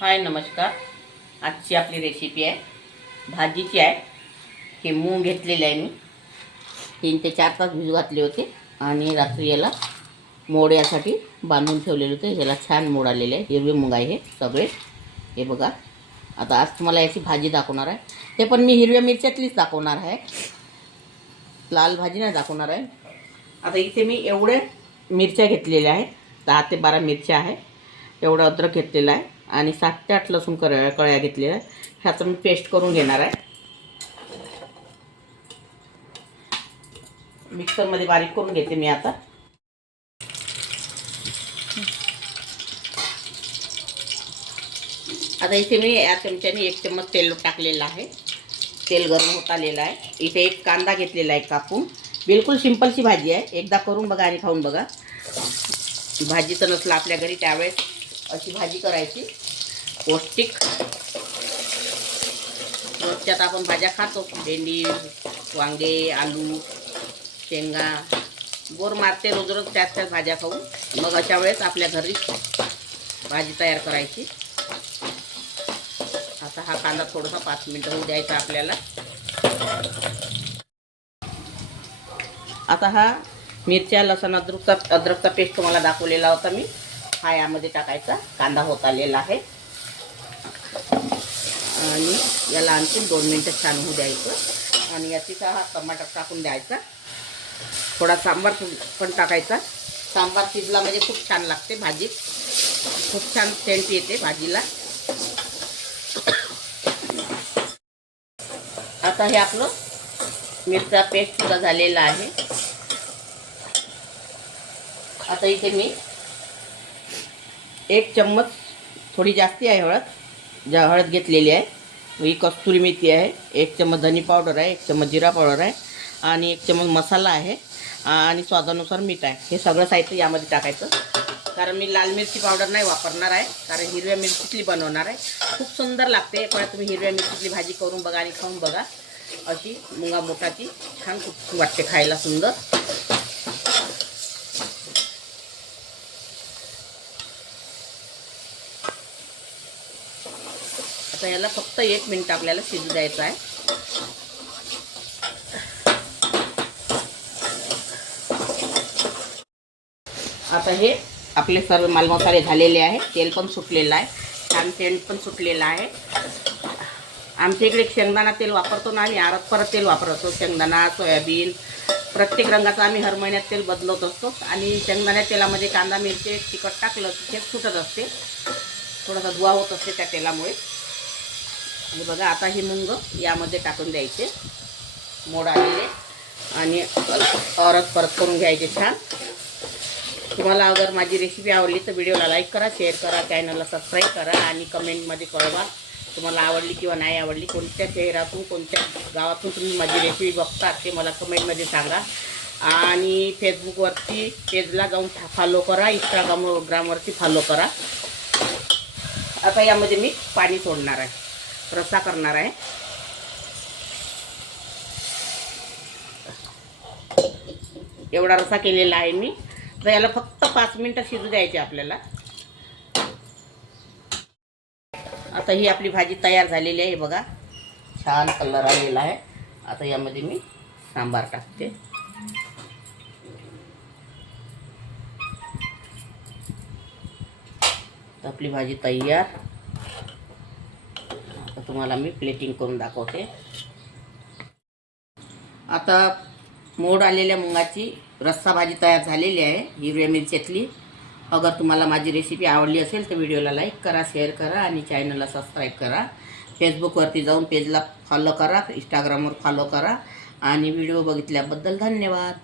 हाय नमस्कार। आजची आपली रेसिपी आहे भाजीची आहे। हे मूग घेतलेले आहे मी 3 ते 4 तास भिजू घातले होते आणि रात्री याला मोड यासाठी बांधून ठेवलेले होते। याला छान मोड आलेले आहे। हिरवे मूग आहे हे सगळे। हे बघा, आता आज तुम्हाला याची भाजी दाखवणार आहे। ते पण मी हिरव्या मिरच्यातलीच दाखवणार आहे, लाल भाजी नाही दाखवणार आहे। आता इथे मी एवढे मिरच्या घेतलेल्या आहेत, 10 ते 12 मिरच्या आहे। एवढा अद्रक घेतलेला आहे आणि 7 ते 8 लसूण कळ्या घेतलेल्या आहे। ह्याचं मी पेस्ट करून घेणार आहे। मिक्सरमध्ये बारीक करून घेते मी आता। आता इथे मी या चमच्याने 1 चम्मच तेल टाकलेलं आहे। तेल गरम होत आलेलं आहे। इथे एक कांदा घेतलेला आहे कापून। बिलकुल सिंपलची भाजी आहे, एकदा करून बघा आणि खाऊन बघा। भाजी तर नसलं आपल्या घरी त्यावेळेस अशी भाजी करायची, पौष्टिक। रोजच्यात आपण भाज्या खातो, भेंडी, वांगे, आलू, शेंगा, बोर मारते रोज रोज त्याच भाज्या खाऊन। मग अशा वेळेस आपल्या घरी भाजी तयार करायची। आता हा कांदा थोडासा 5 मिनिटं होऊ द्यायचा आपल्याला। आता हा मिरच्या, लसूण, अद्रकचा पेस्ट तुम्हाला दाखवलेला होता मी, हा यामध्ये टाकायचा। कांदा होत आलेला आहे आणि याला आणखी 2 मिनिटं छान होऊ द्यायचं आणि याचा हा टमाटर टाकून द्यायचा। थोडा सांबार पण टाकायचा। सांबार शिजला म्हणजे खूप छान लागते भाजी, खूप छान सेंट येते भाजीला। आता हे आपलं मिरचा पेस्ट सुद्धा झालेला आहे। आता इथे मी 1 चम्मच, थोडी जास्ती आहे हळद घेतलेली आहे। ही कस्तुरी मेथी आहे, 1 चम्मच धनी पावडर आहे, 1 चम्मच जिरा पावडर आहे आणि 1 चम्मच मसाला आहे आणि स्वादानुसार मीठ आहे। हे सगळं साहित्य यामध्ये टाकायचं, कारण मी लाल मिरची पावडर नाही वापरणार आहे, कारण हिरव्या मिरचीतली बनवणार आहे। खूप सुंदर लागते, पण तुम्ही हिरव्या मिरचीतली भाजी करून बघा आणि खाऊन बघा। अशी मुंगा मोठाची छान खूप वाटते खायला, सुंदर। आता याला फक्त 1 मिनिट आपल्याला शिजू द्यायचं आहे। आता हे आपले सर्व मालमसाले झालेले आहे। तेल पण सुटलेलं आहे, छान तेल पण सुटलेलं आहे। आमच्या इकडे शेंगदाणा तेल वापरतो ना, आम्ही परत तेल वापरतो। शेंगदाणा, सोयाबीन, प्रत्येक रंगाचं आम्ही हर महिन्यात तेल बदलत असतो आणि शेंगदाण्या तेलामध्ये कांदा, मिरची, तिखट टाकलं की ते सुटत असते, थोडासा धुवा होत असते त्या तेलामुळे। आणि बघा, आता ही मुंग यामध्ये टाकून द्यायचे, मोड आलेले, आणि परत करून घ्यायचे छान। तुम्हाला अगर माझी रेसिपी आवडली तर व्हिडिओला लाईक करा, शेअर करा, चॅनलला सबस्क्राईब करा आणि कमेंटमध्ये कळवा तुम्हाला आवडली किंवा नाही आवडली। कोणत्या शहरातून, कोणत्या गावातून तुम्ही माझी रेसिपी बघता ते मला कमेंटमध्ये सांगा। आणि फेसबुकवरती पेजला जाऊन फॉलो करा, इंस्टाग्रामवरती फॉलो करा। आता यामध्ये मी पाणी सोडणार आहे, रस्सा करणार आहे। एवढा रस्सा केलेला आहे मी। तर याला फक्त 5 मिनिटं शिजू द्यायचे आपल्याला। आता ही आपली भाजी तयार झालेली आहे, बघा छान कलर आलेला आहे। आता यामध्ये मी सांबार टाकते। आपली भाजी तयार। आता तुम्हाला मी प्लेटिंग करून दाखवते। आता मोड आलेल्या मुंगाची रस्सा भाजी तयार झालेली आहे, हिरव्या मिरच्यातली। अगर तुम्हाला माझी रेसिपी आवडली असेल तर व्हिडिओला लाईक करा, शेअर करा आणि चॅनलला सबस्क्राईब करा। फेसबुकवरती जाऊन पेजला फॉलो करा, इंस्टाग्रामवर फॉलो करा आणि व्हिडिओ बघितल्याबद्दल धन्यवाद।